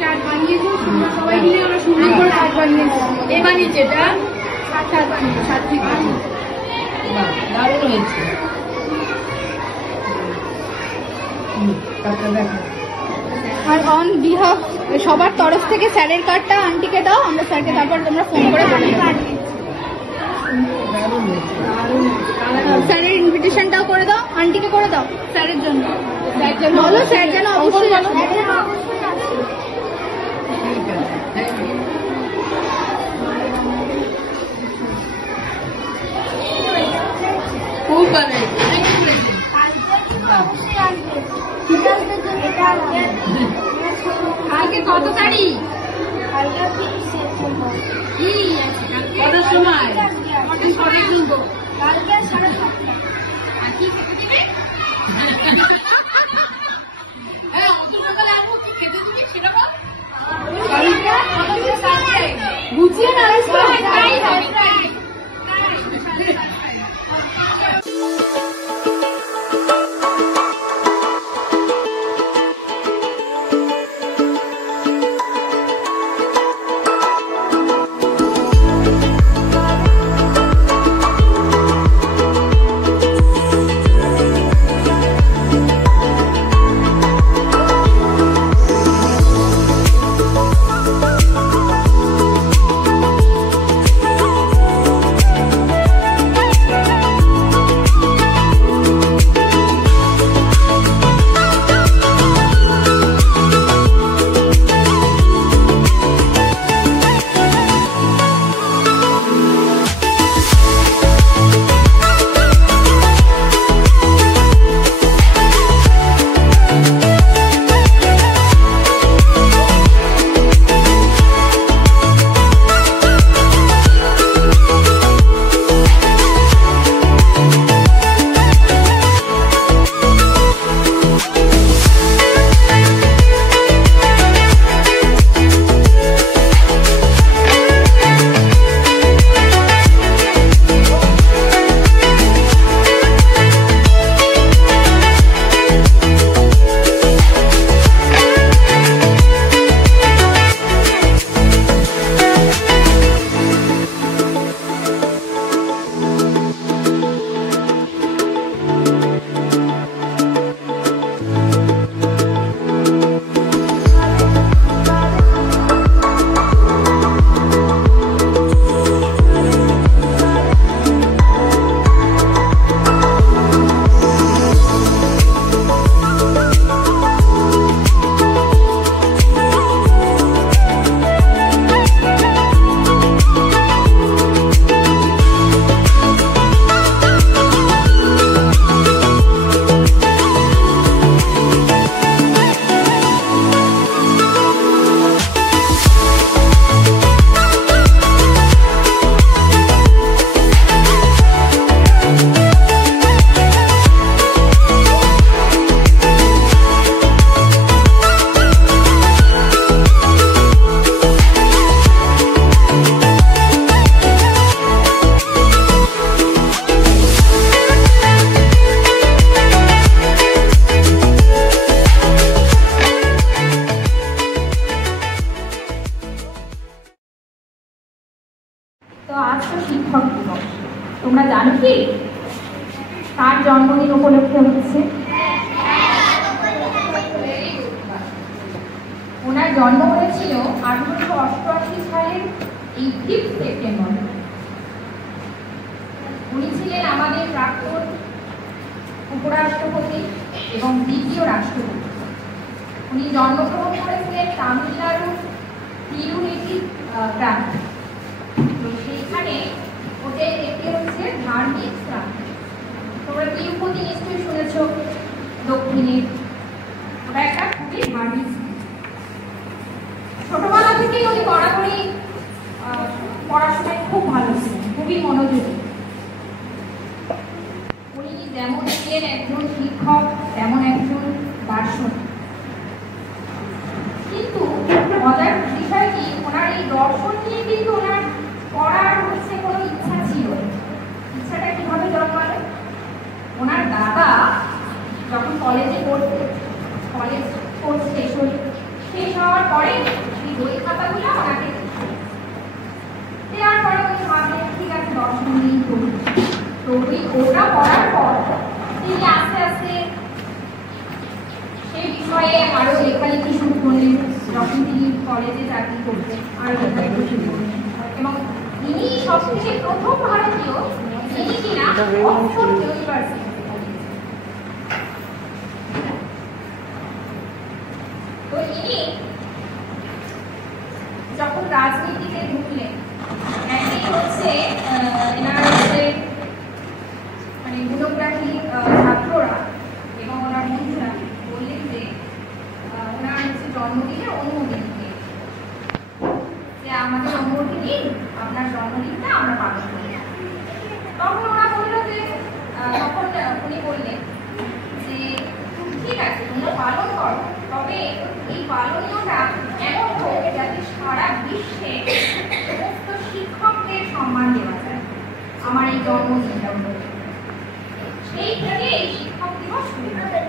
চাট বানিয়েছো, তোমরা সবাই মিলে আমরা সুন্দর করে চাট বানিয়েছি। এ বানিয়েছে এটা চাট বানিয়েছে, সাত্বিক বানিয়েছে। দারুণ হয়েছে। আর অন বিহাফ সবার তরফ থেকে স্যারের কার্ডটা আন্টিকে দাও, আমরা স্যারকে তারপর তোমরা ফোন করে বলে দেবো। স্যারের ইনভিটেশনটাও করে দাও, আন্টিকে করে দাও স্যারের জন্য। বলো স্যার যেন অবশ্যই খুব ভালো। কালকে কত তারিখ? কটার সময়? বুঝিয়ে না তোমরা জানো কি কার জন্মদিন উপলক্ষে হচ্ছে? ওনার জন্ম হয়েছিল 1888 সালের 8 সেপ্টেম্বর। উনি ছিলেন আমাদের প্রাক্তন উপরাষ্ট্রপতি এবং দ্বিতীয় রাষ্ট্রপতি। উনি জন্মগ্রহণ করেছিলেন তামিলনাড়ুর তিরুনেটি গ্রামে। তো সেইখানে ওদের একটি হচ্ছে ধার্মিক স্থান। তোমরা তিরুপতি নিশ্চয়ই শুনেছ, দক্ষিণে। ওটা একটা খুবই ধার্মিক স্থান। ছোটবেলা থেকেই উনি বরাবরই পড়াশোনায় খুব ভালো ছিলেন, খুবই মনোযোগী। উনি যেমন ছিলেন একজন শিক্ষক, তেমন একজন দার্শনিক। কিন্তু মজার বিষয় কি, ওনার এই দর্শন নিয়ে কিন্তু ওনার পড়ার হচ্ছে কোনো ইচ্ছা ছিল। ইচ্ছাটা কিভাবে জন্মালো? ওনার দাদা যখন কলেজে পড়তেন, কলেজ কোর্স শেষ হওয়ার পরে তো ওটা করার পর তিনি আস্তে আস্তে সেই বিষয়ে আরো লেখালেখি শুরু করলেন। যখন তিনি কলেজে চাকরি করতেন আরো লেখালেখি শুরু করলেন, এবং তিনি সবথেকে প্রথম ভারতীয় যিনি কিনা অক্সফোর্ড ইউনিভার্সিটি। তো ইনি যখন রাজনীতিতে ঢুকলেন, একদিন হচ্ছে এনার হচ্ছে মানে গুণগ্রাহী ছাত্ররা এবং ওনার বন্ধুরা বললেন যে ওনার হচ্ছে জন্মদিনে অনুমতি দিতে, যে আমাদের অনুমতি দিন, আপনার জন্মদিনটা আমরা পালন করি। তখন ওরা বললো যে তখন উনি বললেন যে ঠিক আছে তোমরা পালন করো, তবে এই পালনীয়টা এমন হোক যাতে সারা বিশ্বে সমস্ত শিক্ষকদের সম্মান দেওয়া যায় আমার এই জন্মদিনটা। সেই থেকে এই শিক্ষক দিবস শুরু হয়।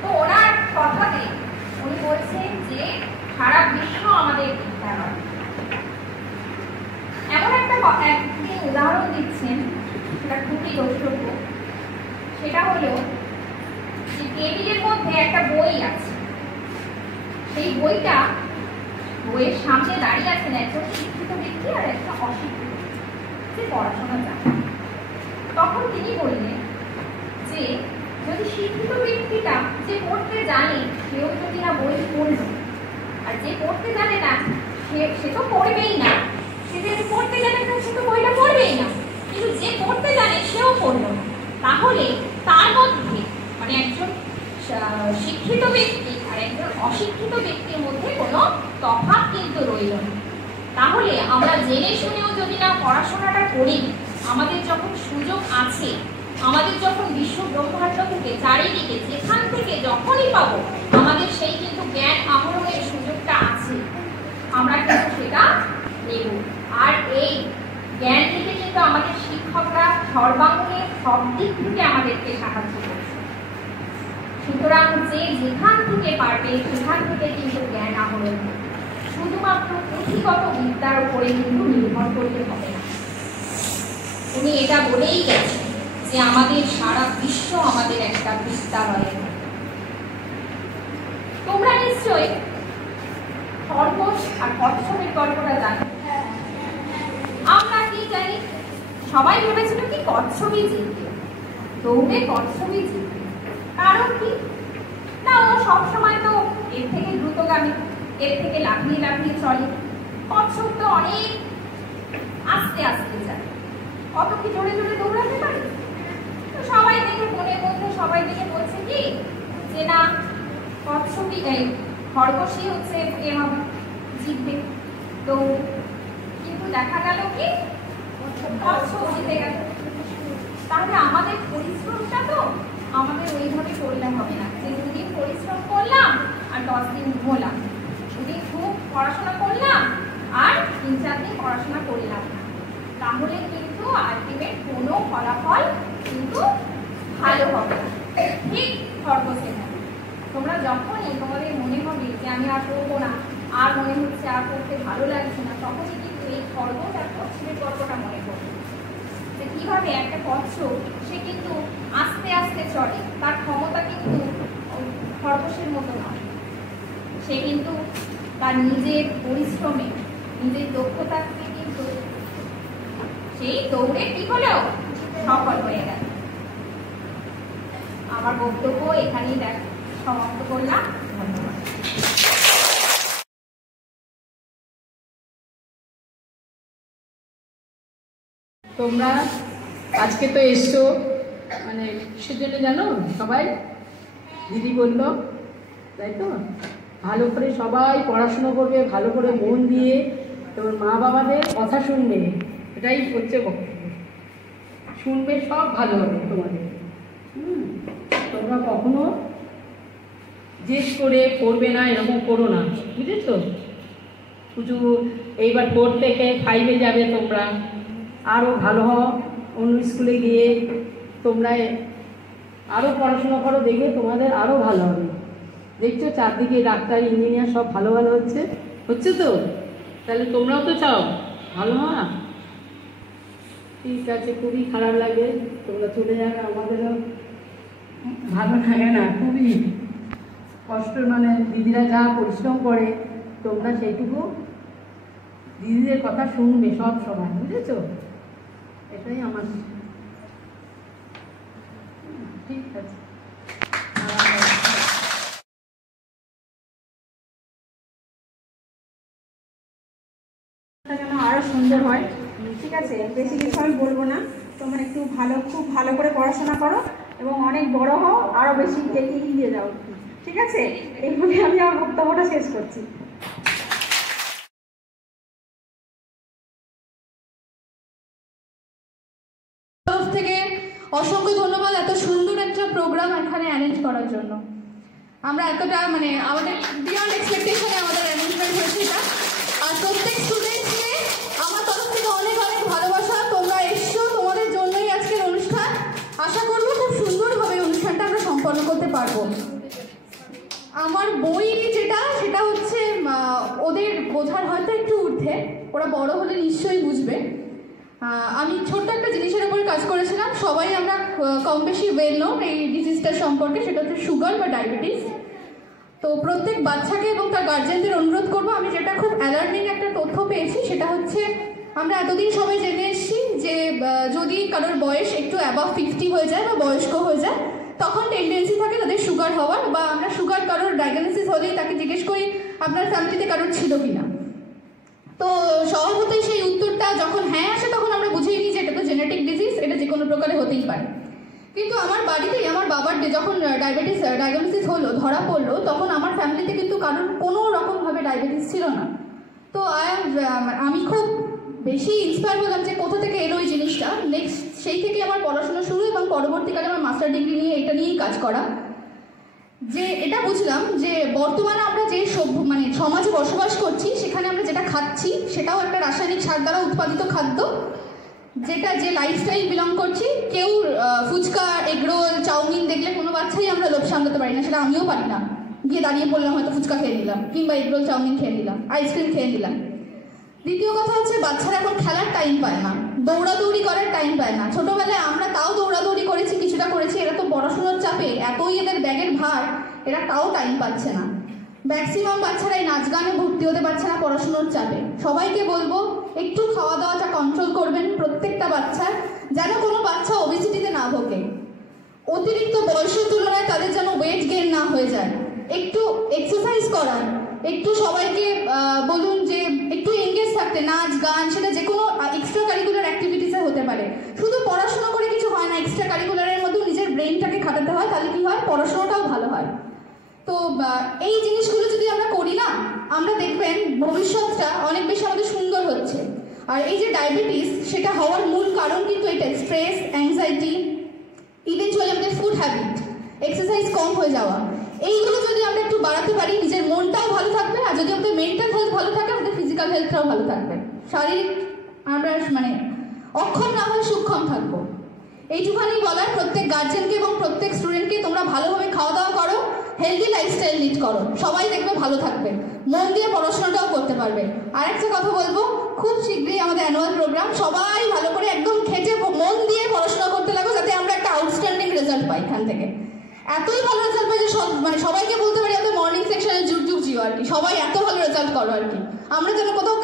তো ওনার কথাতে উনি বলছেন যে সারা বিশ্ব আমাদের বিদ্যালয়। এমন একটা একদিন উদাহরণ দিচ্ছেন, সেটা খুবই দ্রষ্টব্য। সেটা হলো যে টেবিলের মধ্যে একটা বই আছে, সেই বইয়ের সামনে দাঁড়িয়ে আছেন একজন শিক্ষিত ব্যক্তি আর একটা অশিক্ষিত, যে পড়াশোনা জানে। তখন তিনি বললেন যে যদি শিক্ষিত ব্যক্তিটা যে পড়তে জানে সেও যদি না বই পড়ল, আর যে পড়তে জানে না সে তো পড়বেই না, সে যদি পড়তে জানে না সে তো বইটা পড়বেই না, কিন্তু যে পড়তে জানে সেও পড়ল না, তাহলে তার মধ্যে মানে একজন শিক্ষিত ব্যক্তি আর একজন অশিক্ষিত ব্যক্তির মধ্যে কোনো তফাৎ কিন্তু রইল না। তাহলে আমরা জেনে শুনেও যদি না পড়াশোনাটা করি, আমাদের যখন সুযোগ আছে, আমাদের যখন বিশ্ব ব্রহ্মাণ্ড থেকে চারিদিকে যেখান থেকে যখনই পাবো আমাদের সেই কিন্তু জ্ঞান আহরণের সুযোগটা আছে, আমরা কিন্তু সেটা নেব। আর এই জ্ঞান থেকে কিন্তু আমাদের শিক্ষকরা সর্বাঙ্গে সব দিক থেকে আমাদেরকে সাহায্য করছে। সুতরাং যে যেখান থেকে পারবে সেখান থেকে কিন্তু জ্ঞান আহরণ করবে, শুধুমাত্র পুঁথিগত বিদ্যার উপরে কিন্তু নির্ভর করতে হবে না। উনি এটা বলেই গেছেন যে আমাদের সারা বিশ্ব আমাদের একটা বিদ্যালয়ের। তোমরা নিশ্চয়ই খরগোশ আর কচ্ছপের গল্পটা জানো। আমরা কি জানি, সবাই ভেবেছিল কি কচ্ছপই জিতবে, দৌড়ে কচ্ছপই জিতবে। কারণ কি না, ও সবসময় তো এর থেকে দ্রুতগামী, এর থেকে লাফিয়ে লাফিয়ে চলে। কচ্ছপ তো অনেক আস্তে আস্তে যায়, অত কি জোরে জোরে দৌড়াতে পারে? তো সবাই দেখে মনের মধ্যে সবাই দেখে বলছে কি যে না, কচ্ছপই খরগোশই হচ্ছে এভাবে জিতবে। তো কিন্তু দেখা গেল কি কচ্ছপ জিতে গেল। তাহলে আমাদের পরিশ্রমটা তো আমাদের ওইভাবে করলে হবে না যে দুদিন পরিশ্রম করলাম আর 10 দিন ঘুমোলাম, দুদিন খুব পড়াশোনা করলাম আর 3-4 দিন পড়াশোনা করলাম না, তাহলে কিন্তু আলটিমেট কোনো ফলাফল কিন্তু ভালো হবে না। ঠিক খরগোশের মতো তোমরা যখনই তোমাদের মনে হবে যে আমি আর পড়বো না, আর মনে হচ্ছে আর পড়তে ভালো লাগছে না, তখনই কিন্তু এই খরগোশ আর কচ্ছপের গল্পটা মনে করবে যে কিভাবে একটা কচ্ছপ সে কিন্তু আস্তে আস্তে চলে, তার ক্ষমতা কিন্তু খরগোশের মতো নয়। সে কিন্তু তার নিজের পরিশ্রমে, নিজের দক্ষতা থেকে কিন্তু সেই দৌড়ে কি হলেও সফল হয়ে গেল। আমার বক্তব্য এখানেই সমাপ্ত করলাম। ধন্যবাদ। তোমরা আজকে তো এসছো মানে সেজন্য জানো সবাই, দিদি বললো তাই তো, ভালো করে সবাই পড়াশুনো করবে, ভালো করে মন দিয়ে তোমার মা বাবাদের কথা শুনবে, এটাই হচ্ছে বক্তব্য। শুনবে, সব ভালো হবে তোমাদের। তোমরা কখনো জেদ করে পড়বে না, এরকম করো না, বুঝেছো? শুধু এইবার 4 থেকে 5-এ যাবে তোমরা, আরও ভালো হও, অন্য স্কুলে গিয়ে তোমরা আরও পড়াশোনা করো, দেখবে তোমাদের আরও ভালো হবে। দেখছো চারদিকে ডাক্তার, ইঞ্জিনিয়ার সব ভালো ভালো হচ্ছে তো? তাহলে তোমরাও তো চাও ভালো না? ঠিক আছে, খুবই খারাপ লাগে, তোমরা চলে যাবে, আমাদেরও ভালো লাগে না, খুবই কষ্ট। মানে দিদিরা যা পরিশ্রম করে তোমরা সেইটুকু দিদিদের কথা শুনবে সব সময়, বুঝেছো? এটাই আমার ঠিক আছে। আরো সুন্দর হয়। ঠিক আছে, বেশি কিছু আমি বলবো না, তোমরা একটু খুব ভালো করে পড়াশোনা করো এবং অনেক বড় হও, আরো বেশি এগিয়ে যাও। ঠিক আছে, এই বলে আমি আমার বক্তব্যটা শেষ করছি। তরফ থেকে অসংখ্য ধন্যবাদ এত সুন্দর একটা প্রোগ্রাম এখানে অ্যারেঞ্জ করার জন্য। আমরা এতটা মানে আমাদের বিয়ন্ড এক্সপেকটেশনে আমাদের অ্যারেঞ্জমেন্ট হয়েছে এটা। আর প্রত্যেক স্টুডেন্টকে আমার তরফ থেকে অনেক অনেক ভালোবাসা। তোমরা এসছো, তোমাদের জন্যই আজকের অনুষ্ঠান। আশা করবো খুব সুন্দরভাবে অনুষ্ঠানটা আমরা সম্পন্ন করতে পারবো। আমার বই সেটা হচ্ছে ওদের বোঝার হয়তো একটু ঊর্ধ্বে, ওরা বড় হলে নিশ্চয়ই বুঝবে। আমি ছোট্ট একটা জিনিসের উপরে কাজ করেছিলাম, সবাই আমরা কম বেশি ওয়েল নো এই ডিজিজটার সম্পর্কে, সেটা হচ্ছে সুগার বা ডায়াবেটিস। তো প্রত্যেক বাচ্চাকে এবং তার গার্জেনদের অনুরোধ করবো, আমি যেটা খুব অ্যালার্মিং একটা তথ্য পেয়েছি সেটা হচ্ছে আমরা এতদিন সবাই জেনে এসেছি যে যদি কারোর বয়স একটু অ্যাবাভ 50 হয়ে যায় বা বয়স্ক হয়ে যায় তখন টেন্ডেন্সি থাকে তাদের সুগার হওয়ার, বা আমরা সুগার কারোর ডায়াগনোসিস হলেই তাকে জিজ্ঞেস করি আপনার ফ্যামিলিতে কারোর ছিল কিনা। তো স্বভাবতই সেই উত্তরটা যখন হ্যাঁ আসে তখন আমরা বুঝেই নিই যে এটা তো জেনেটিক ডিজিজ, এটা যে কোনো প্রকারে হতেই পারে। কিন্তু আমার বাড়িতেই আমার বাবার যখন ডায়াগনোসিস হলো, ধরা পড়লো, তখন আমার ফ্যামিলিতে কিন্তু কারোর কোনো রকমভাবে ডায়াবেটিস ছিল না। তো আমি খুব বেশি ইন্সপায়ার হলাম যে কোথা থেকে এলো এই জিনিসটা। নেক্সট সেই থেকে আমার পড়াশোনা শুরু এবং পরবর্তীকালে আমার মাস্টার ডিগ্রি নিয়ে এটা নিয়েই কাজ করা। যে এটা বুঝলাম যে বর্তমানে আমরা যে সমাজে বসবাস করছি সেখানে আমরা যেটা খাচ্ছি সেটাও একটা রাসায়নিক সার দ্বারা উৎপাদিত খাদ্য, যে লাইফস্টাইল বিলং করছি। কেউ ফুচকা, এগরোল, চাউমিন দেখলে কোনো বাচ্চাই আমরা লোভ সামলাতে পারি না, সেটা আমিও পারি না। গিয়ে দাঁড়িয়ে পড়লাম, হয়তো ফুচকা খেয়ে নিলাম, কিংবা এগরোল চাউমিন খেয়ে নিলাম, আইসক্রিম খেয়ে নিলাম। দ্বিতীয় কথা হচ্ছে বাচ্চারা এখন খেলার টাইম পায় না, দৌড়াদৌড়ি করার টাইম পায় না। ছোটবেলায় আমরা তাও দৌড়াদৌড়ি করেছি, কিছুটা করেছি, এরা তো পড়াশোনার চাপে এতই এদের ব্যাগের ভার, এরা তাও টাইম পাচ্ছে না। ম্যাক্সিমাম বাচ্চারাই নাচ গানে ভর্তি হতে পারছে না পড়াশোনার চাপে। সবাইকে বলবো একটু খাওয়া দাওয়াটা কন্ট্রোল করবেন প্রত্যেকটা বাচ্চার, যেন কোনো বাচ্চা ওবেসিটিতে না ভোগে। অতিরিক্ত বয়সের তুলনায় তাদের যেন ওয়েট গেইন না হয়ে যায়। একটু এক্সারসাইজ করান, একটু সবাইকে বলুন যে একটু এঙ্গেজ থাকতে, নাচ গান, সেটা যে কোনো এক্সট্রা কারিকুলার অ্যাক্টিভিটিসে হতে পারে। শুধু পড়াশোনা করে কিছু হয় না, এক্সট্রা কারিকুলারের মধ্যেও নিজের ব্রেনটাকে খাটাতে হয়, তাহলে কি হয়, পড়াশোনাটাও ভালো হয়। তো এই জিনিসগুলো যদি আমরা করি না, আমরা দেখবেন ভবিষ্যৎটা অনেক বেশি আমাদের সুন্দর হচ্ছে। আর এই যে ডায়াবেটিস, সেটা হওয়ার মূল কারণ কিন্তু এটা, স্ট্রেস, অ্যাংজাইটি, ইভেনচুয়ালি আমাদের ফুড হ্যাবিট, এক্সারসাইজ কম হয়ে যাওয়া, এইগুলো যদি আমরা একটু বাড়াতে পারি, নিজের মনটাও ভালো থাকবে। আর যদি আমাদের মেন্টাল হেলথ ভালো থাকে, আমাদের ফিজিক্যাল হেলথটাও ভালো থাকবে। শারীরিক আমরা অক্ষম না হয়ে সূক্ষ্ম থাকবো। এইটুখানি বলার প্রত্যেক গার্জেনকে এবং প্রত্যেক স্টুডেন্টকে, তোমরা ভালোভাবে খাওয়া দাওয়া করো, হেলদি লাইফস্টাইল লিড করো, সবাই দেখবে ভালো থাকবে, মন দিয়ে পড়াশোনাটাও করতে পারবে। আর একটা কথা বলবো, খুব শীঘ্রই আমাদের অ্যানুয়াল প্রোগ্রাম, সবাই ভালো করে একদম খেটে মন দিয়ে পড়াশোনা করতে লাগো, যাতে আমরা একটা আউটস্ট্যান্ডিং রেজাল্ট পাই এখান থেকে। এতই ভালো রেজাল্ট পাই যে সবাইকে বলতে পারি আমাদের মর্নিং সেকশনে যুগ জিও আর কি, সবাই এত ভালো রেজাল্ট করো আর কি। আমরা যেন কোথাও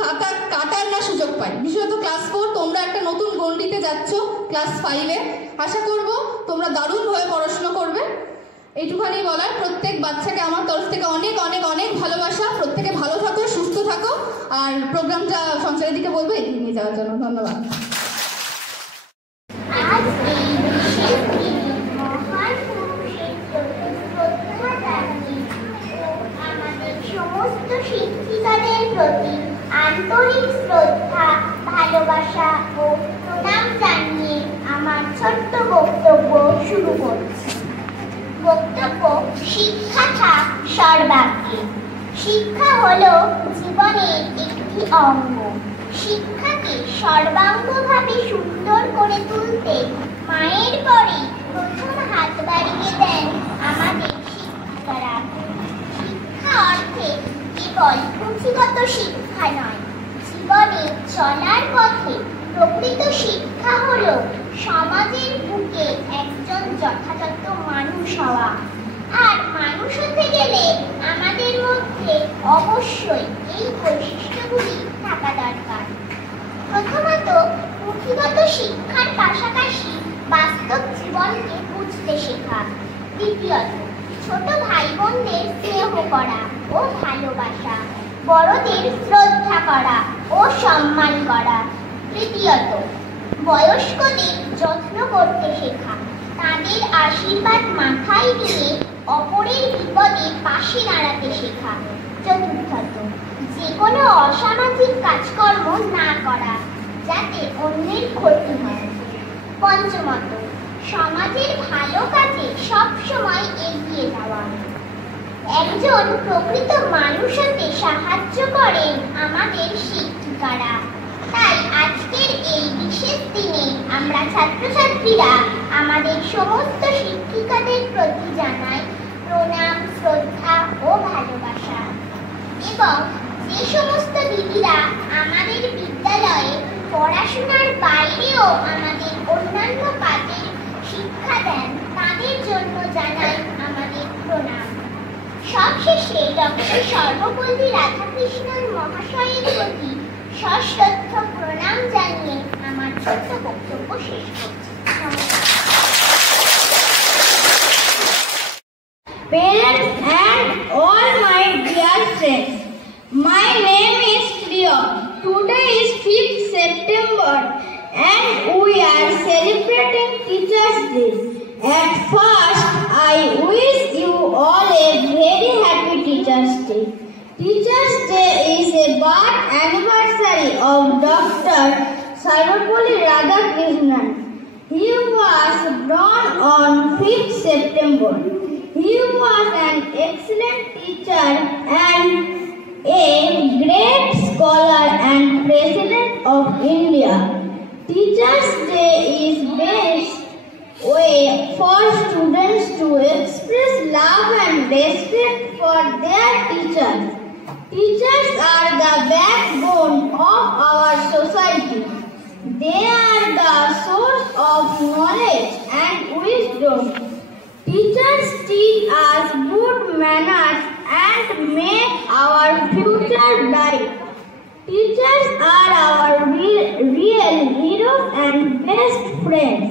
কাটার না সুযোগ পাই। বিশেষত ক্লাস 4, তোমরা একটা নতুন গণ্ডিতে যাচ্ছ ক্লাস 5-এ। আশা করবো তোমরা দারুণভাবে পড়াশোনা করবে। এইটুখানি বলার, প্রত্যেক বাচ্চাকে আমার তরফ থেকে অনেক অনেক অনেক ভালোবাসা। প্রত্যেকে ভালো থাকো, সুস্থ থাকো, আর প্রোগ্রামটা সঞ্চারের দিকে বলবো এগিয়ে নিয়ে যাওয়ার জন্য। ধন্যবাদ। সমস্ত শিক্ষিকাদের প্রতি আন্তরিক শ্রদ্ধা, ভালোবাসা ও প্রণাম জানিয়ে আমার ছোট্ট বক্তব্য শুরু করছি। বক্তব্য: শিক্ষা থাক সর্বাগ্রে। শিক্ষা হলো জীবনের একটি অঙ্গ। শিক্ষাকে সর্বাঙ্গভাবে সুন্দর করে তুলতে মায়ের পরে প্রথম হাত বাড়িয়ে দেন আমাদের শিক্ষিকারা। শিক্ষা অর্থে কেবল পুঁথিগত শিক্ষা নয়, জীবনে চলার পথে প্রকৃত শিক্ষা হলো সমাজের বুকে একজন যথাযথ মানুষ হওয়া। আর মানুষ হতে গেলে আমাদের মধ্যে অবশ্যই এই বৈশিষ্ট্যগুলি থাকা দরকার। প্রথমত, পুঁথিগত শিক্ষার পাশাপাশি বাস্তব জীবনকে বুঝতে শেখা। দ্বিতীয়ত, ছোট ভাই বোনদের স্নেহ করা ও ভালোবাসা, বড়দের শ্রদ্ধা করা ও সম্মান করা। তৃতীয়ত, বয়স্কদের যত্ন করতে শেখা, তাদের আশীর্বাদ মাথায় নিয়ে অপরের বিপদে পাশে দাঁড়াতে শেখা। চতুর্থত, যে কোনো অসামাজিক কাজকর্ম না করা যাতে অন্যের ক্ষতি হয়। পঞ্চমত, সমাজের ভালো কাজে সবসময় এগিয়ে যাওয়া। একজন প্রকৃত মানুষ হতে সাহায্য করেন আমাদের শিক্ষিকারা। তাই আজকের এই বিশেষ দিনে আমরা ছাত্রছাত্রীরা আমাদের সমস্ত শিক্ষিকাদের প্রতি জানাই প্রণাম, শ্রদ্ধা ও ভালোবাসা। এবং যে সমস্ত দিদিরা আমাদের বিদ্যালয়ে পড়াশোনার বাইরেও আমাদের অন্যান্য কাজের শিক্ষা দেন, তাদের জন্য জানাই আমাদের প্রণাম। সবশেষে ডক্টর সর্বপল্লী রাধাকৃষ্ণন মহাশয়ের প্রতি সশ্রদ্ধ প্রণাম জানিয়ে আমার ছোট্ট বক্তব্য শেষ করছি। Parents and all my dear friends, my name is Priya. Today is 5th September and we are celebrating Teachers' Day. At first, I wish you all a very happy Teachers' Day. Teachers' Day is a birth anniversary of Dr. Sarvapalli Radhakrishnan. He was born on 5th September. He was an excellent teacher and a great scholar and President of India. Teachers' Day is best way for students to express love and respect for their teachers. Teachers are the backbone of our society. They are the source of knowledge and wisdom. Teachers teach us good manners and make our future bright. Teachers are our real heroes and best friends.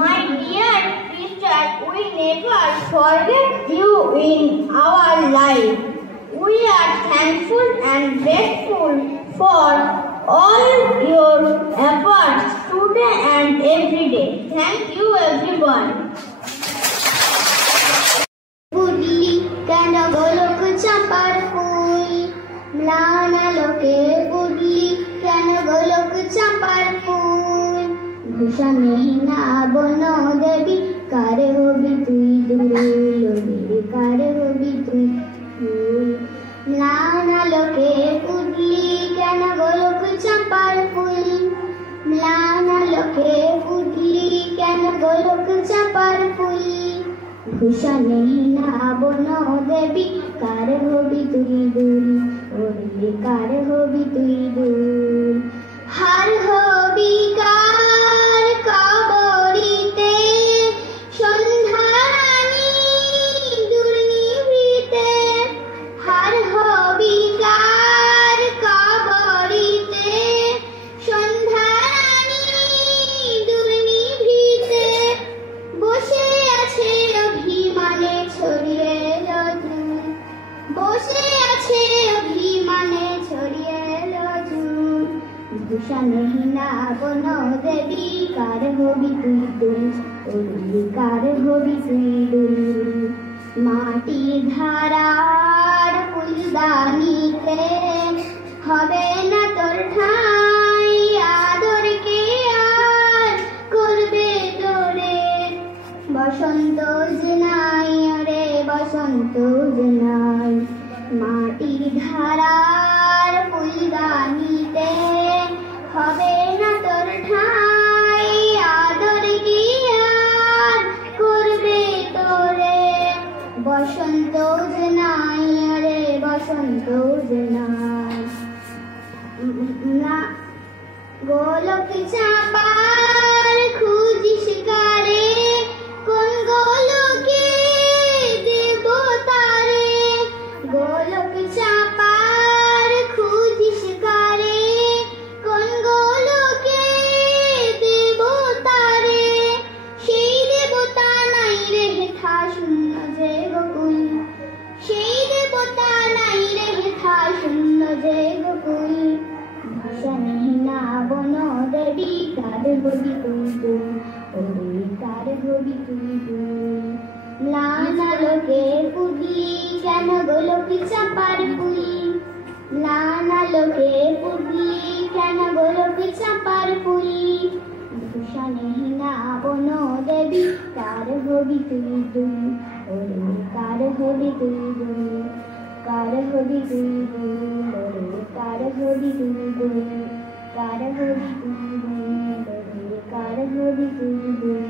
My dear teacher, we never forget you in our life. We are thankful and grateful for all your efforts today and every day. Thank you everyone. বুঝলি কেন গোলক চাঁপার ফুল, ম্লান আলোকে বুঝলি কেন গোলক চাঁপার ফুল। ভূষণহীনা বন দেবী কার হবি তুই দুরুল, কার হবি তুই ফুল। ম্লান আলোকে বুঝলি কেন গোলক চাঁপার ফুল, ম্লান আলোকে বুঝলি কেন গোলক চাঁপার ফুল। ভূষণহীনা বন দেবী কার হবি তুই দুল, ওরে কার হবি তুই দুল। হার হবি কার কবরিতে সন্ধ্যারানী দুর্নিভৃতে, হার হবি কার কবরিতে সন্ধ্যারানী দুর্নিভৃতে। বসে আছে অভিমানে ছড়িয়ে রজনী, বসে আছে অভিমানে ছড়িয়ে রজনী। ভূষণহীনা বন দেবী কার হবি তুই দুল, ওরে কার হবি তুই দুল। মাটি ধারার ফুলদানিতে হবে না তোর ঠাঁই, আদরকে আর করবে তোরে বসন্ত যে নাই, রে বসন্ত যে নাই। মাটির ধারার ফুলদানিতে হবে না তোর ঠাঁই, আদর কি আর করবে তোরে বসন্ত যে নাই, রে বসন্ত যে নাই। গোলক চাপার খুঁজিস কারে, কোন গোলকে দেবতারে। গোলক চাপার খুঁজিস কারে, কোন গোলকে দেবতারে। সেই দেবতা নাই রে হেথা শূন্য যে গোকুল, সেই দেবতা নাই রে হেথা শূন্য যে গোকুল। ভাষাহীনা বন দেবী কার হবি তুই তুই, ওরে কার হবি তুই তুই। ম্লান আলোকে পুডলি কেন গোলক চাপার পুলি, ম্লান আলোকে পুডলি কেন গোলক চাপার পুলি। ভূষণহীনা বন দেবী কার হবি তুই তুই, ওরে কার হবি তুই তুই। কার হবি তুই তুই, ওরে কার হবি তুই তুই। কার হবি তুই তুই, ওরে কার হবি তুই তুই।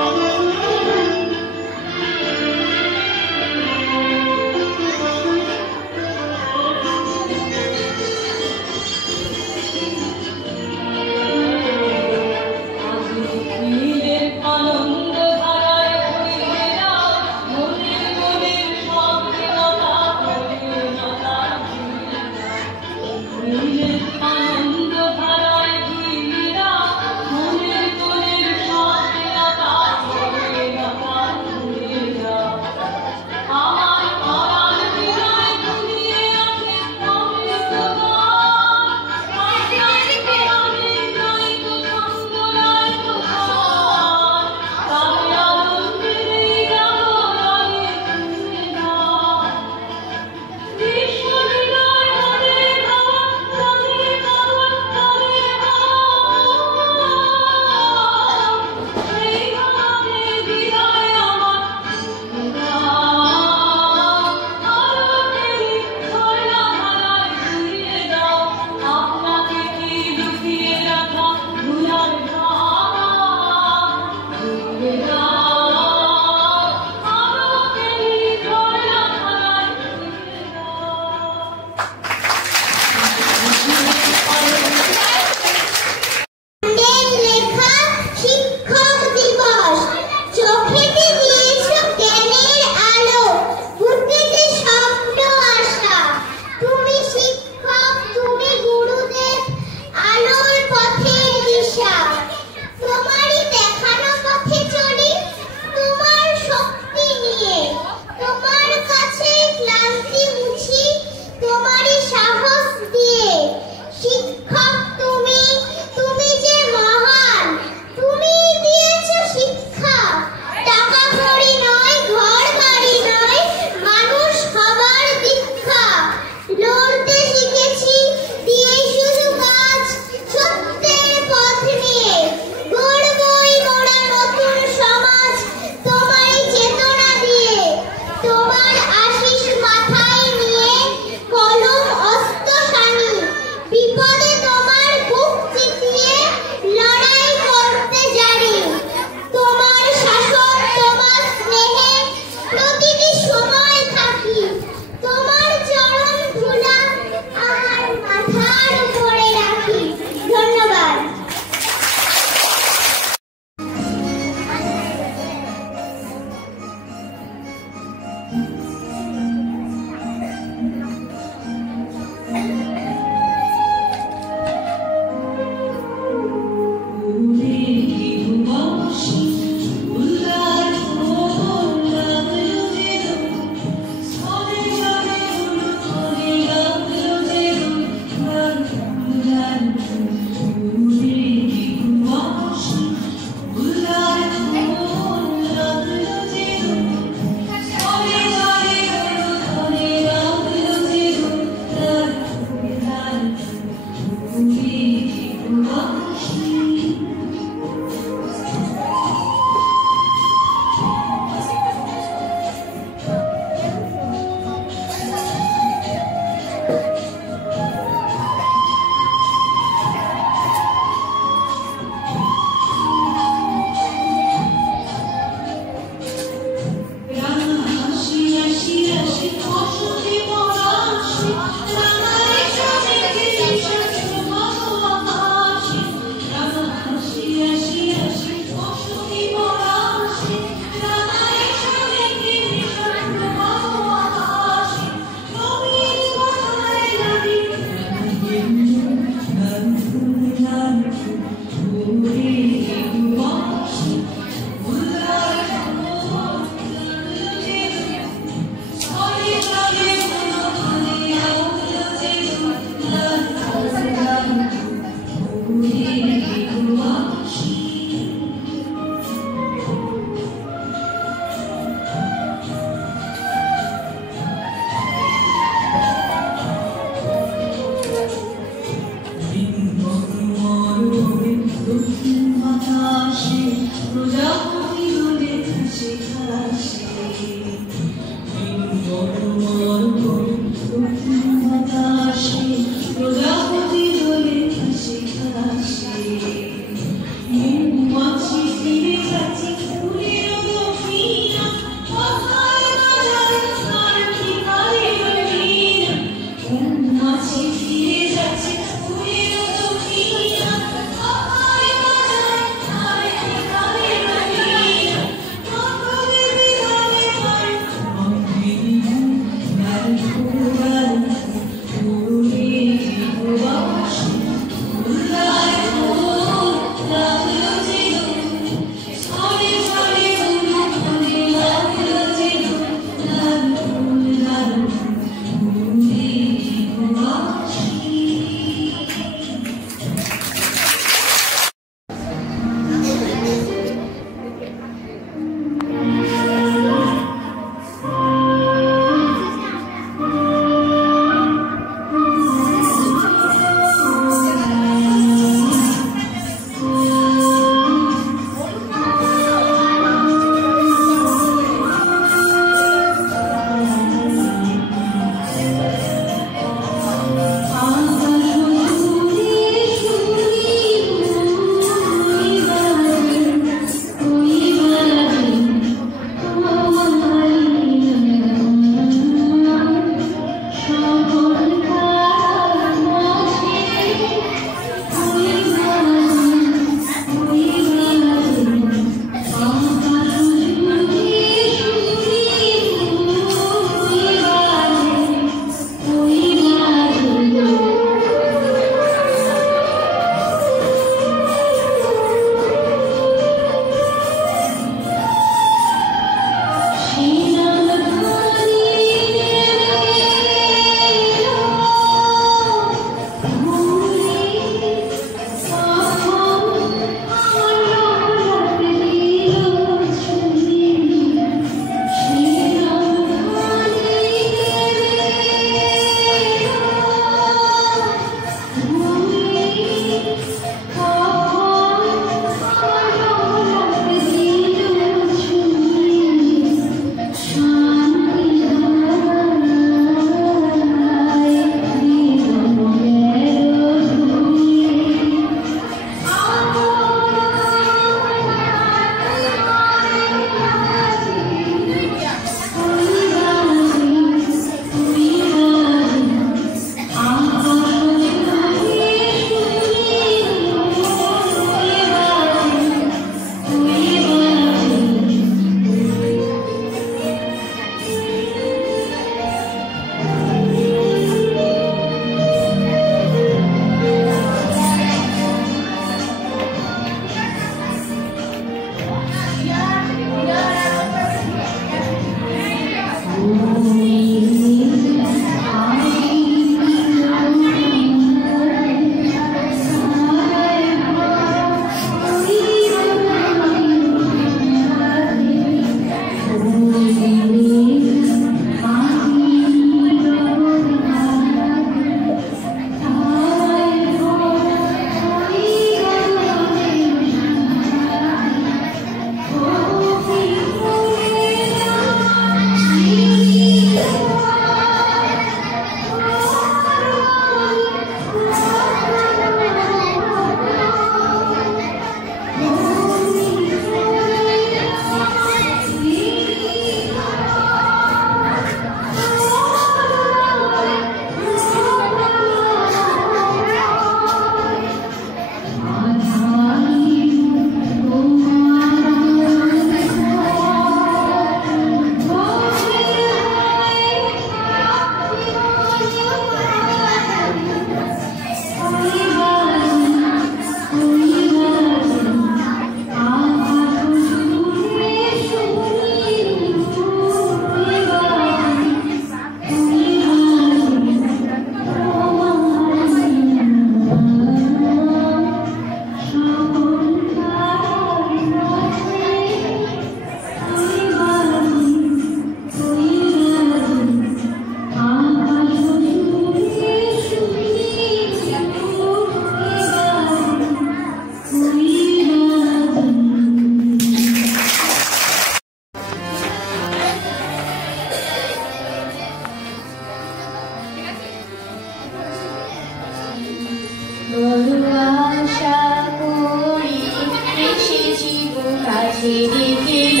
কাছে ডেকেল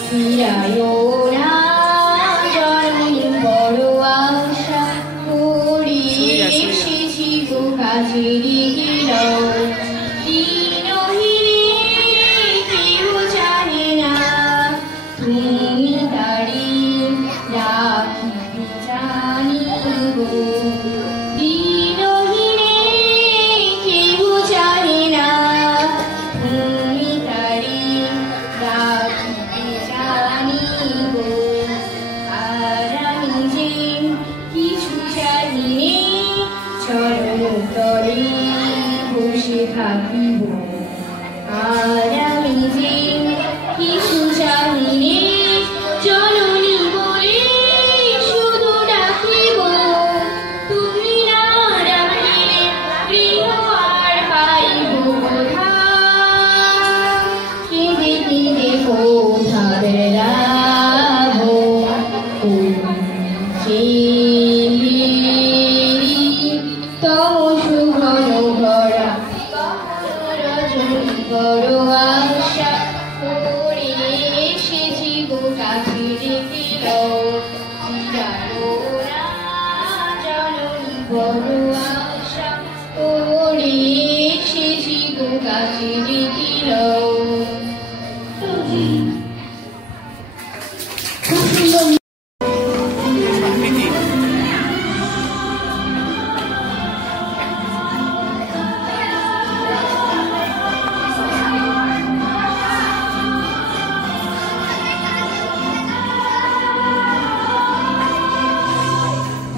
ফিরায় না জননী বড় আশা করে এসেছি গো কাছে ডেকেল কেউ জানে না তুমি দাঁড়িয়ে রাখি জানি গো দিনহীনে কেউ জানে না তুমি দাঁড়িয়ে রাখি জানি গো আর আমি যে কিছু জানি চরণ তলে বসে থাকিব আর আমি যে কিছু জানি জননী বলে শুধু ডাকিব তুমি না ডাকিলে গৃহ আর পাইব কোথা কেঁদে কেঁদে কোথা বেড়াব তম সুঘন ভরা রজনী বড় আশা করে এসেছি গো কাছে ডেকেল জননী বড় আশা করে এসেছি গো কাছে ডেকেল খুব সুন্দর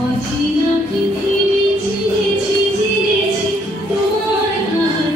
অচিনা পৃথিবী চিরেছি তোমার হাত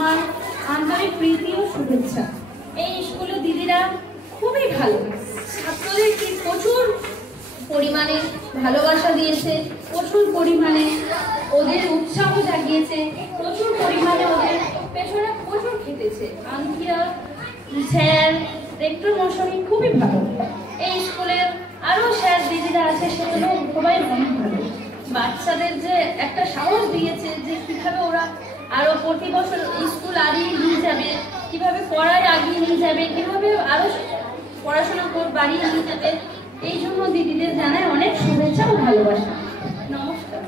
আমার আন্তরিক প্রীতি ও শুভেচ্ছা। এই স্কুলে দিদিরা খুবই ভালো, ছাত্রদেরকে প্রচুর পরিমাণে ভালোবাসা দিয়েছে, প্রচুর পরিমাণে ওদের উৎসাহ জাগিয়েছে, প্রচুর পরিমাণে ওদের পেছনে প্রচুর খেটেছে। আন্টিরা, স্যার, রেক্টর মশাই খুবই ভালো। এই স্কুলের আরও স্যার দিদিরা আছে, সেগুলো সবাই অনেক ভালো। বাচ্চাদের যে একটা সাহস দিয়েছে যে কীভাবে ওরা আরও প্রতি বছর স্কুল আগিয়ে নিয়ে যাবে, কীভাবে পড়ায় আগিয়ে নিয়ে যাবে, কীভাবে আরও পড়াশোনা বাড়িয়ে নিয়ে যাবে, এই জন্য দিদিদের জানায় অনেক শুভেচ্ছা ও ভালোবাসা। নমস্কার।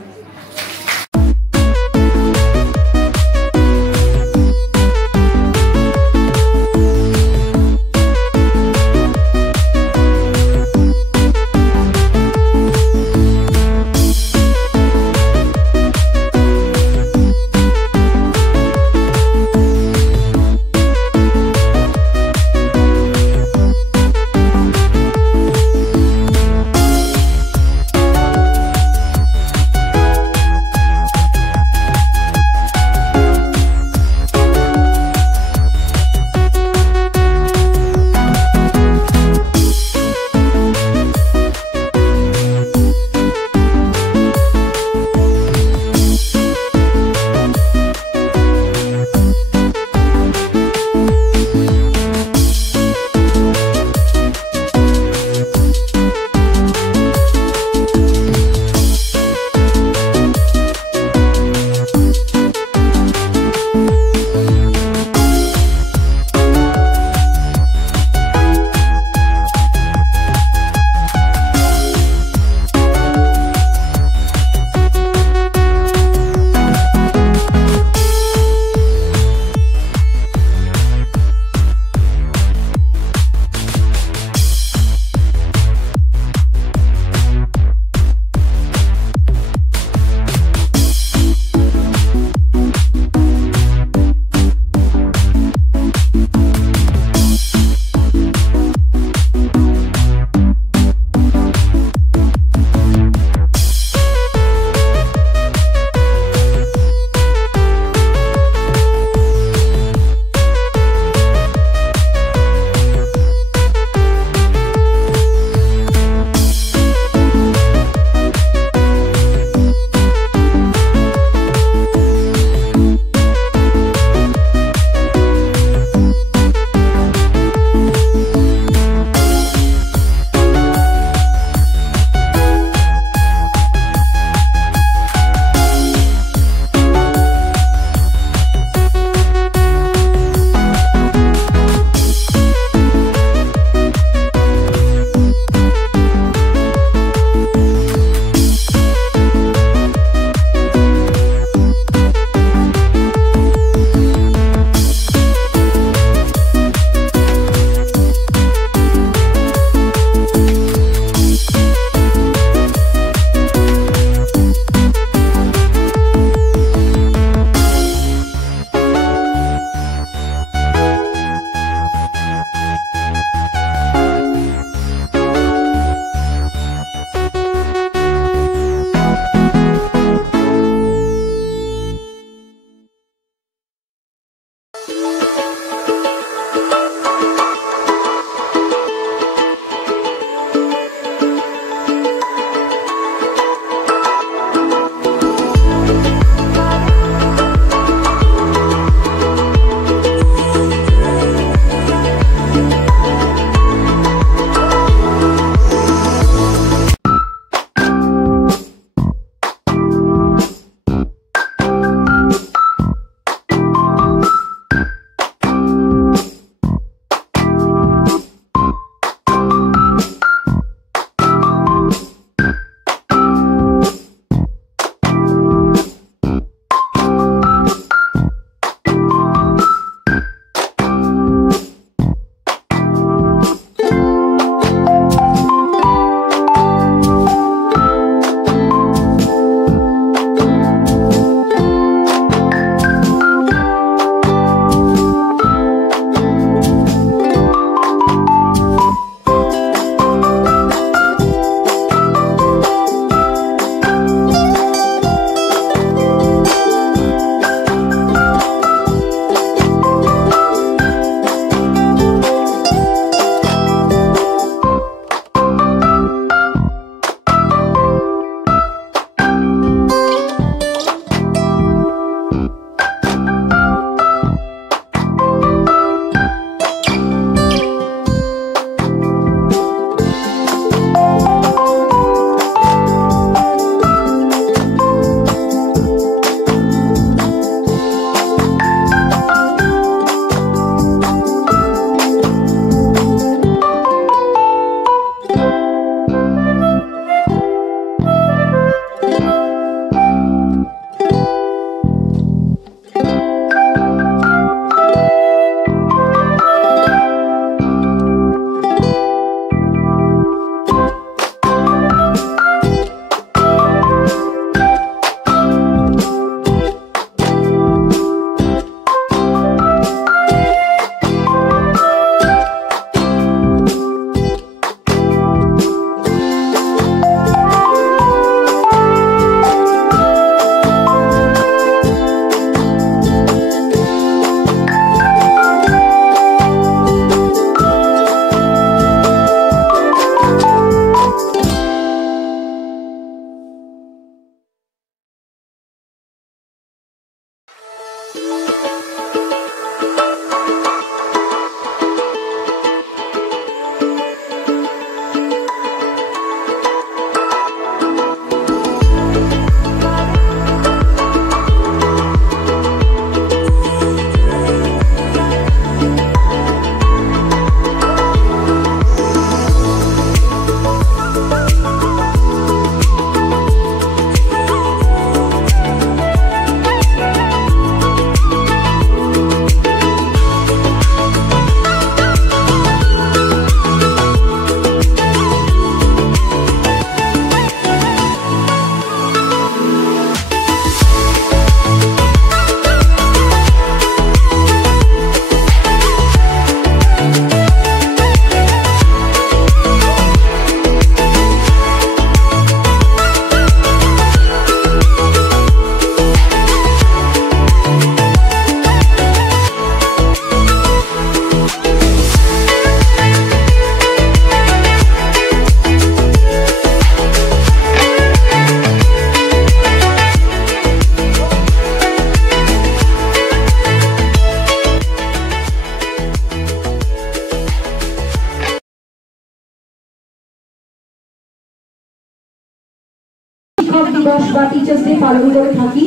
দিবস বা টিচার্স ডে পালন করে থাকি।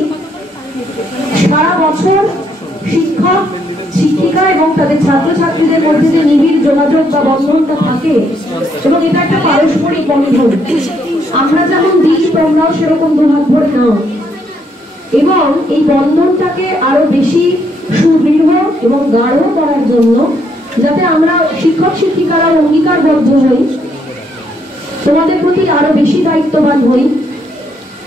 সারা বছর শিক্ষক শিক্ষিকা এবং তাদের ছাত্রছাত্রীদের মধ্যে যে নিবিড় যোগাযোগ বা বন্ধনটা থাকে এবং এটা একটা পারস্পরিক বন্ধন, আমরা যেমন দিই তোমরাও সেরকম দুহাত ভরে নাও, এবং এই বন্ধনটাকে আরো বেশি সুদৃঢ় এবং গাঢ় করার জন্য যাতে আমরা শিক্ষক শিক্ষিকারা অঙ্গীকারবদ্ধ হই, তোমাদের প্রতি আরো বেশি দায়িত্ববান হই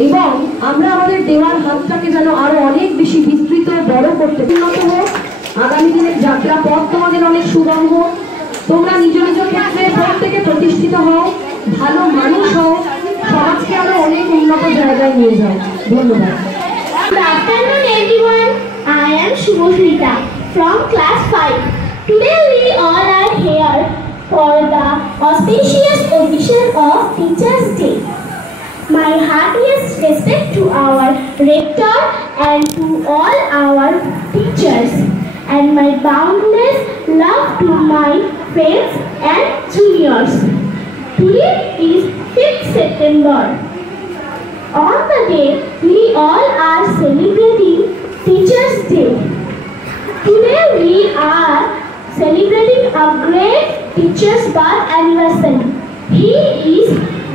এবং আমরা আমাদের দেওয়ার হাতটাকে যেন আরো অনেক বেশি বিস্তৃত বড় করতে উন্নত হোক। আগামী দিনের যাত্রা পথ তোমাদের অনেক সুগম হোক, তোমরা নিজ নিজ ক্ষেত্রে প্রত্যেকে প্রতিষ্ঠিত হও, ভালো মানুষ হও, সমাজকে আরো অনেক উন্নত জায়গায় নিয়ে যাও। ধন্যবাদ। Good afternoon everyone, I am Shubhashrita from class 5. Today we all are here for the auspicious occasion of Teachers Day. My heartiest respect to our rector and to all our teachers, and my boundless love to my friends and juniors. Today is 5th September. On the day we all are celebrating Teachers Day. Today we are celebrating a great teacher's birth anniversary. He is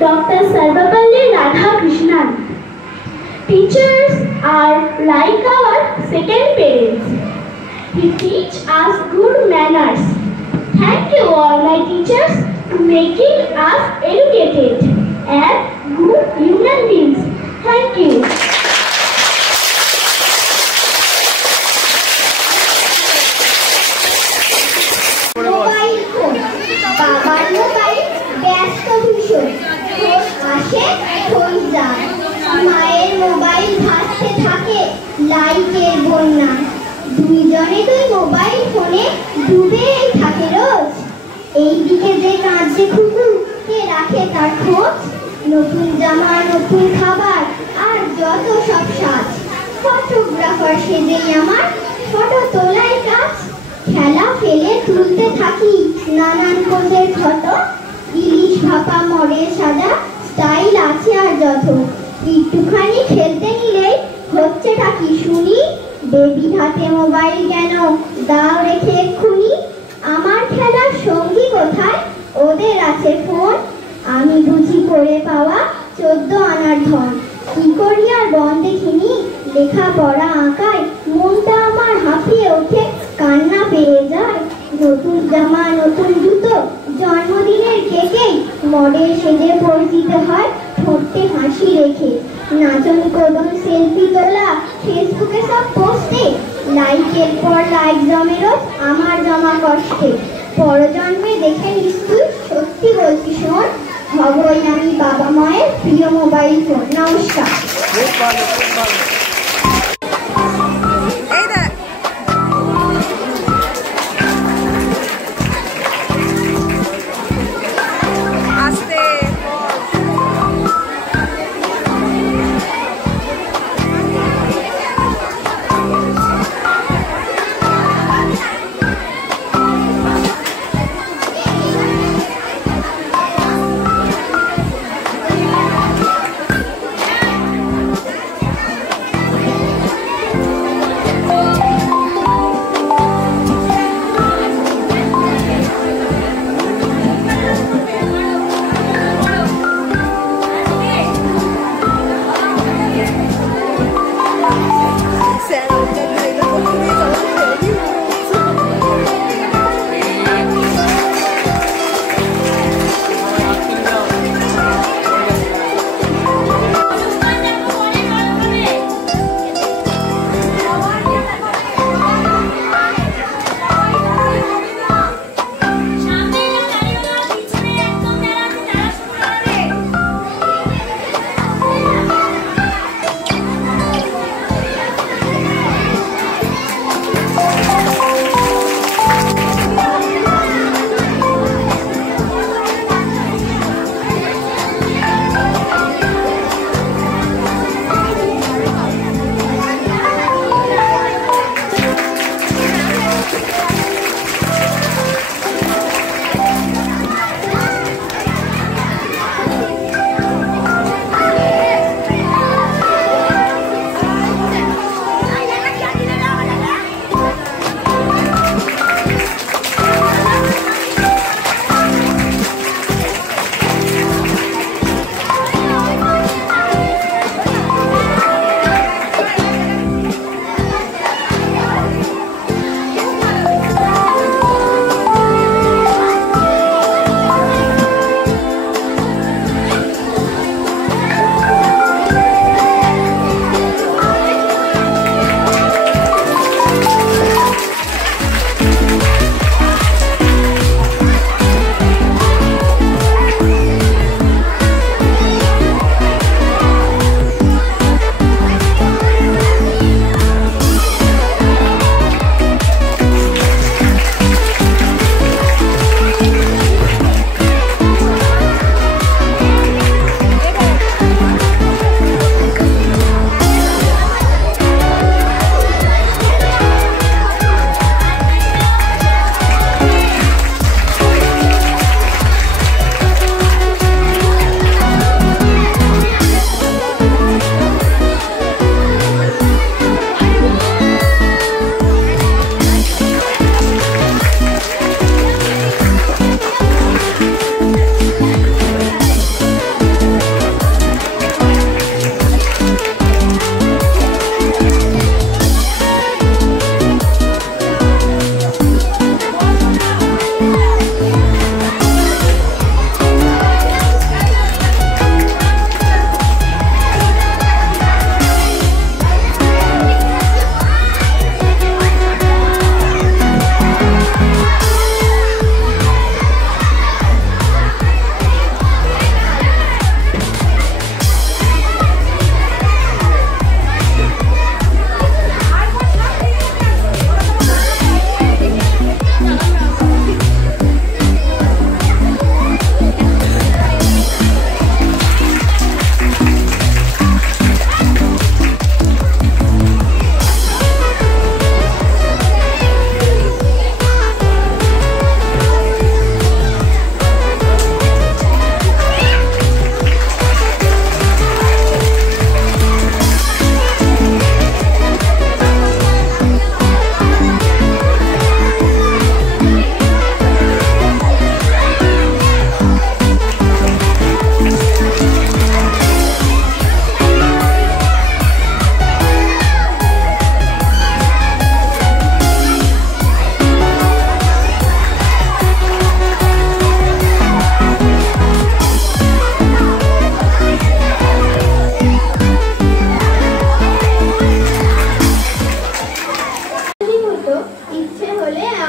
Dr. Sarvapalli Radhakrishnan. Teachers are like our second parents. He teach us good manners. Thank you all my teachers for making us educated and good human beings. Thank you. Mobile phone, বাবার mobile ব্যস্ত ভীষণ, phone আসে phone যায়, মায়ের mobile ভাসতে থাকে লাইটের বন্যা, দুইজনে দুই মোবাইল ফোনে ডুবেই থাকে রোজ। এইদিকে যে কাঁদছে খুকু, কে রাখে তার খোঁজ, নতুন জামা নতুন খাবার আর যত সব সাজ, ফটোগ্রাফার সেজেই আমার ফটো তোলাই কাজ, খেলা ফেলে তুলতে থাকি নানান পোজের ফটো, ইলিশ ভাপা মডেল সাজা স্টাইল আছে আর যত, একটুখানি খেলতে নিলেই হচ্ছে থাকি শুনি, বেবি হাতে মোবাইল কেন দাও রেখে এক্ষুনি, আমার খেলার সঙ্গী কোথায় ওদের আছে ফোন, আমি বুঝি করে পাওয়া 14 আনার ধন, কি করি আর বন দেখিনি লেখাপড়া আঁকায়, মনটা আমার হাঁপিয়ে ওঠে কান্না পেয়ে যায়, নতুন জামা নতুন জুতো জন্মদিনের কেকেই মডেল সেজে পরিচিত হয় ঠোঁটে হাসি রেখে, নাচন কোদন সেলফি তোলা ফেসবুকে সব পোস্টে, লাইকের পর লাইক জমে রোজ আমার জমা কষ্টে, পরজন্মে দেখে নিশ্চয় সত্যি বলছি শোন, হবই আমি বাবা মায়ের প্রিয় মোবাইল ফোন। নমস্কার।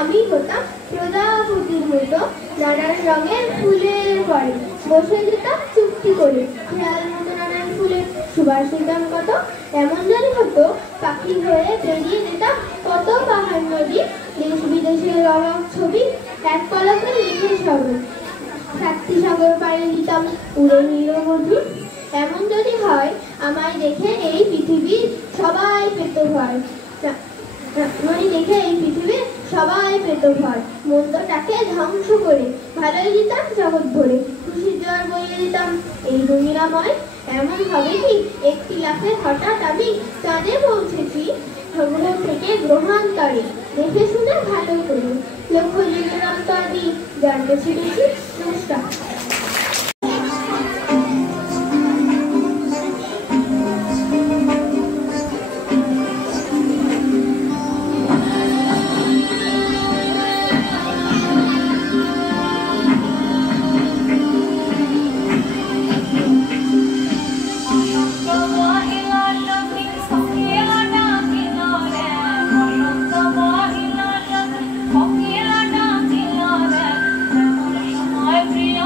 আমি হতাম প্রজাপতির মতো নানান রঙের ফুলের পরে বসে যেতাম চুক্তি করে খেয়াল মতো নানান ফুলের সুবাস নিতাম কত। এমন যদি হতো পাখি হয়ে বেরিয়ে যেতাম কত পাহাড় নদী, দেশ বিদেশের রঙ ছবি এক পলকে লিখে সবে সাক্ষী সাগর পাড়ি দিতাম উড়ে নিরবধি। এমন যদি হয় আমায় দেখে এই পৃথিবীর সবাই পেত ভয়, আমায় দেখে এই পৃথিবীর সবাই পেত ভয়। মন্দটাকে ধ্বংস করে ভালোই দিতাম জগৎ ভরে, খুশির জোয়ার বইয়ে দিতাম এই দুনিয়াময়। এমন হবে কি একটি লাফে হঠাৎ আমি চাঁদে পৌঁছেছি, গ্রহ থেকে গ্রহান্তরে দেখে শুনে ভালো করে লক্ষ্য জীবনাম তো আদি জানতে শিখেছি। নমস্কার। প্রিয়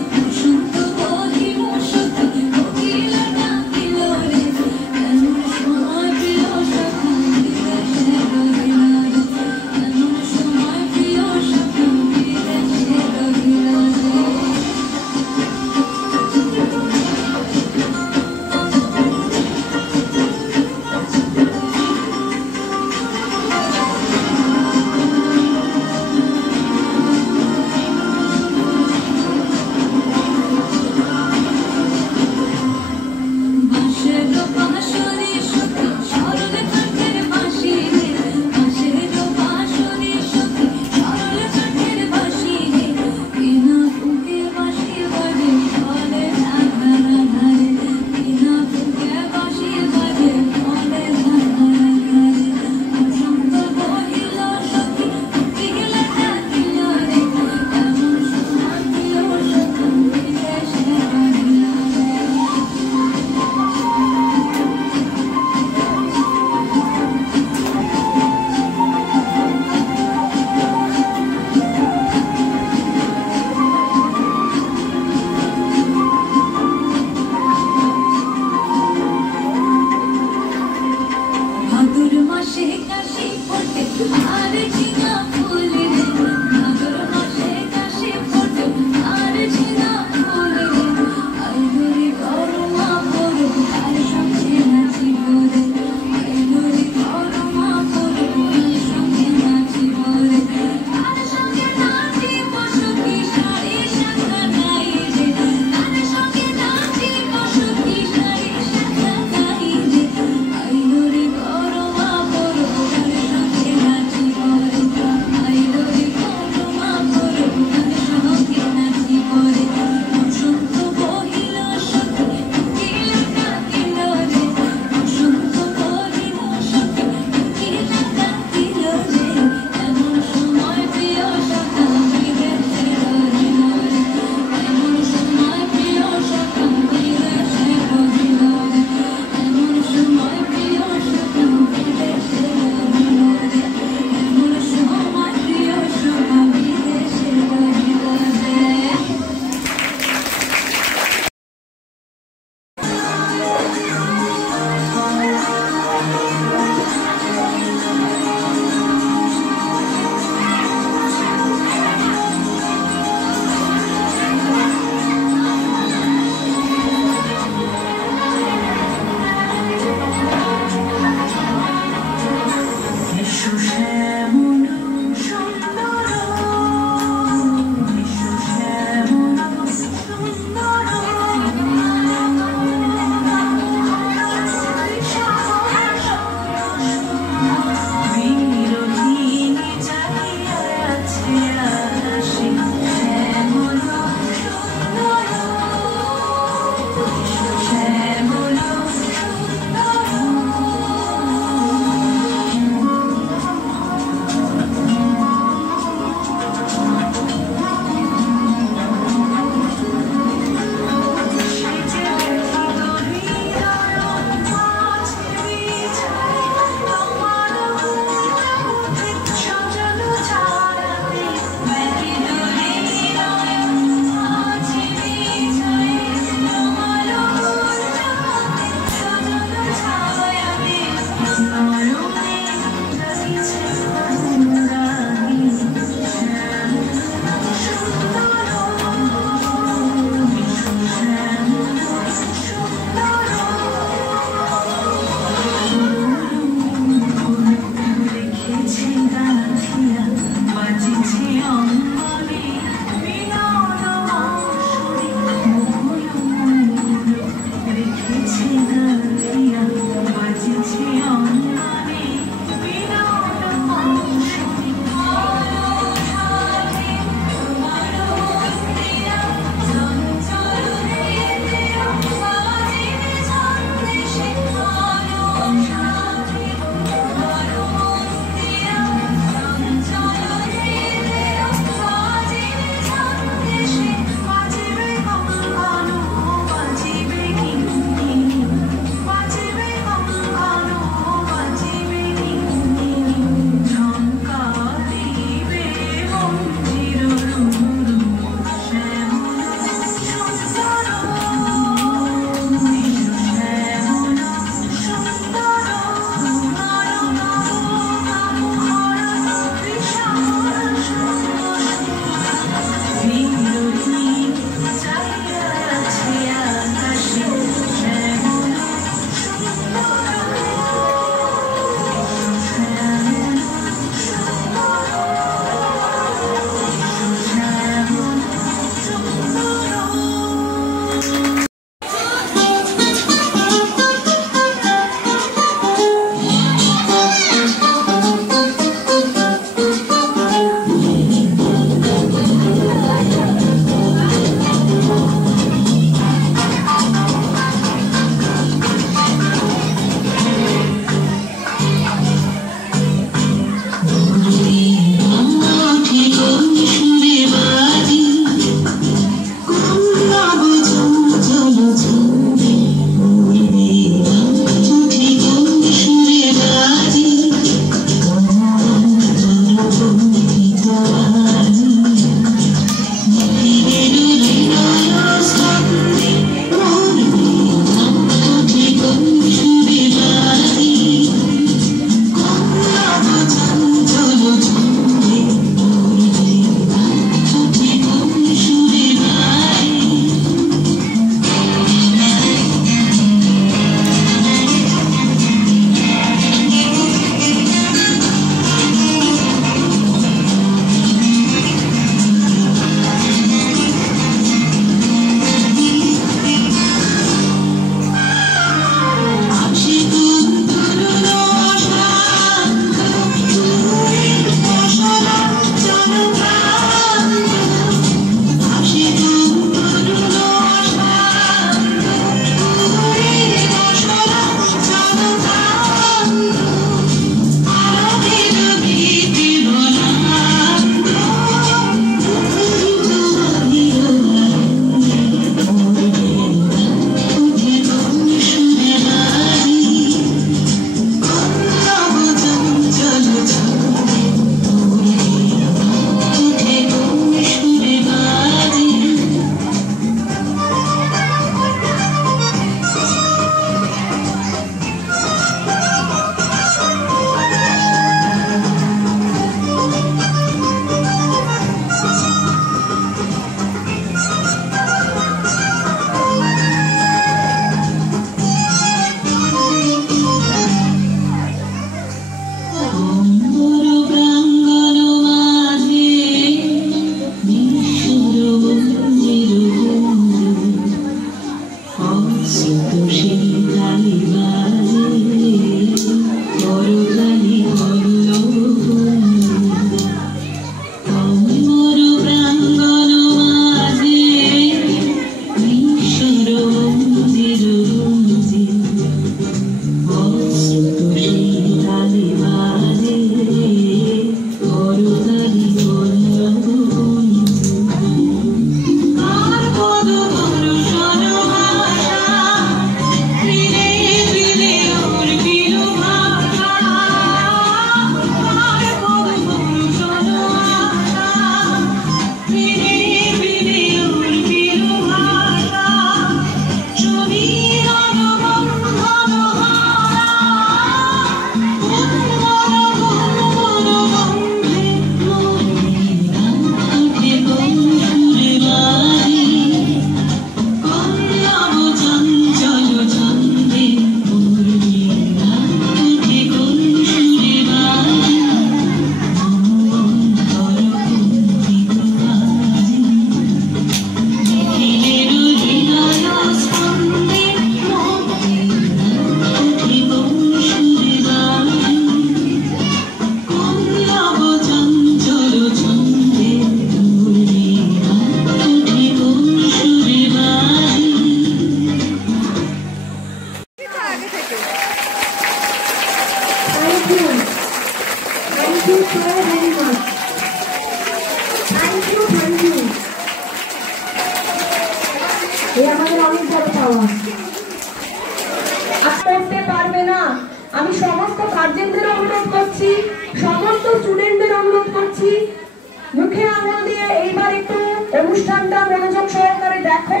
মুখে আঙুল দিয়ে এইবার একটু অনুষ্ঠানটা মনোযোগ সহকারে দেখো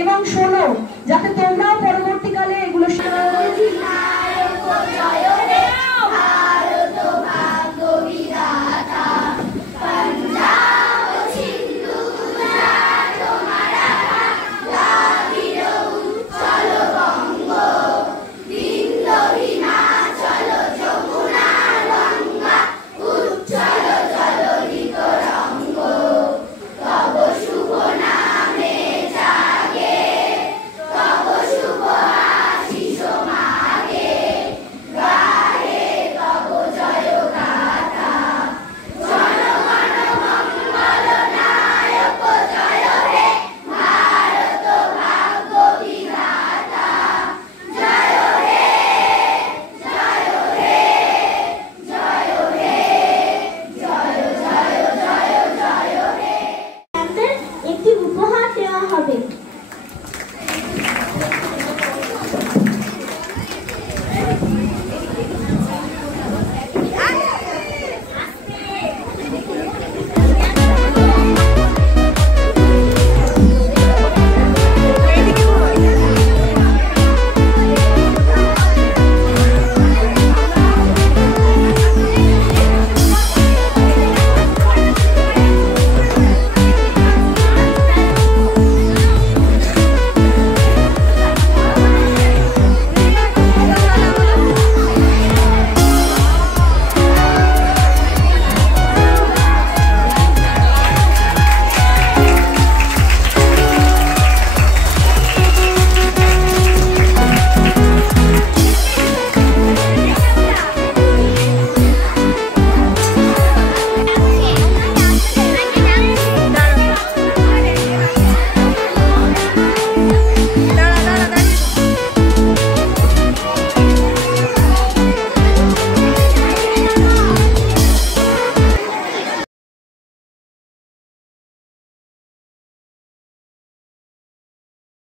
এবং শোনো, যাতে তোমরাও পরবর্তীকালে এগুলো